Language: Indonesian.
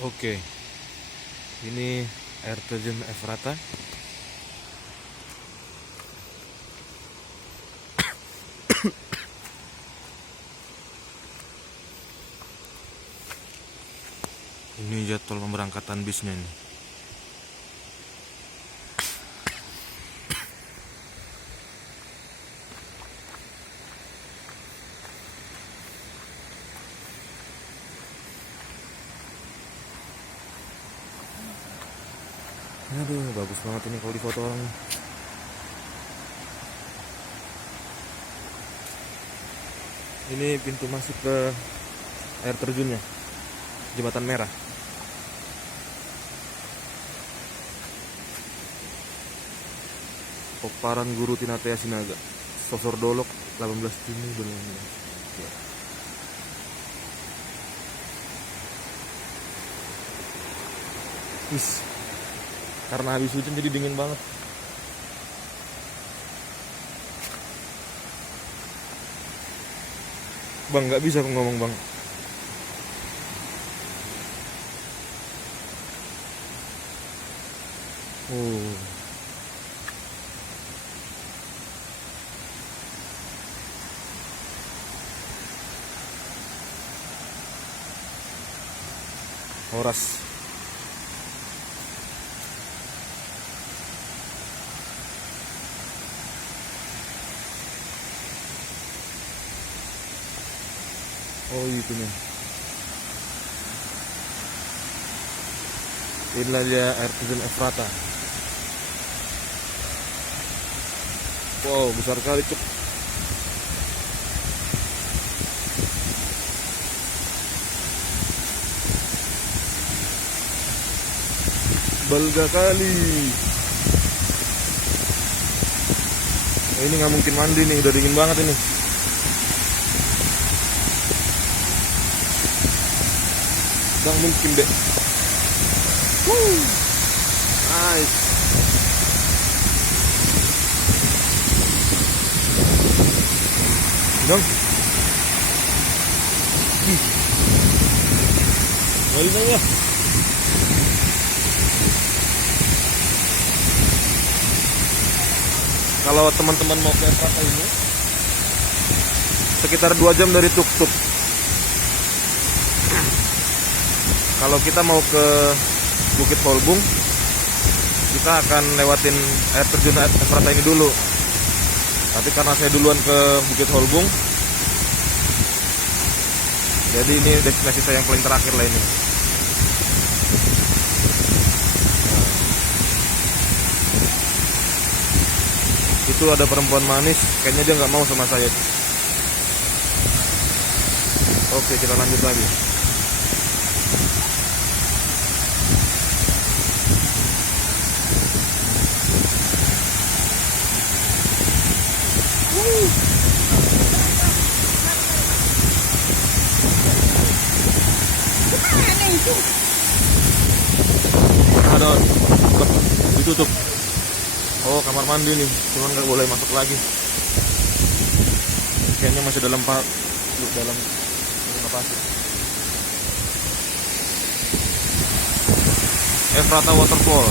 Oke, ini air terjun Efrata. Ini jadwal pemberangkatan bisnya nih. Aduh, bagus banget ini kalau difoto orang. Ini pintu masuk ke air terjunnya, Jembatan Merah. Oparan Guru Tinatea Sinaga, Sosor Dolok 18 Juni 2019. Karena habis hujan jadi dingin banget. Bang, nggak bisa aku ngomong bang. Oh. Horas. Oh itu nih. Inilah dia air terjun Efrata. Wow, besar kali cuk. Balga kali. Oh, ini nggak mungkin mandi nih, udah dingin banget ini. Bang mungkin deh. Nice. Dong. Balik aja. Kalau teman-teman mau ke Efrata ini sekitar 2 jam dari Tuk-Tuk. Kalau kita mau ke Bukit Holbung, kita akan lewatin air terjun Efrata ini dulu. Tapi karena saya duluan ke Bukit Holbung, jadi ini destinasi saya yang paling terakhir lah ini. Itu ada perempuan manis, kayaknya dia nggak mau sama saya. Oke, kita lanjut lagi. Ada ditutup. Oh, kamar mandi nih, cuman nggak boleh masuk lagi. Kayaknya masih dalam pasir. Efrata Waterfall.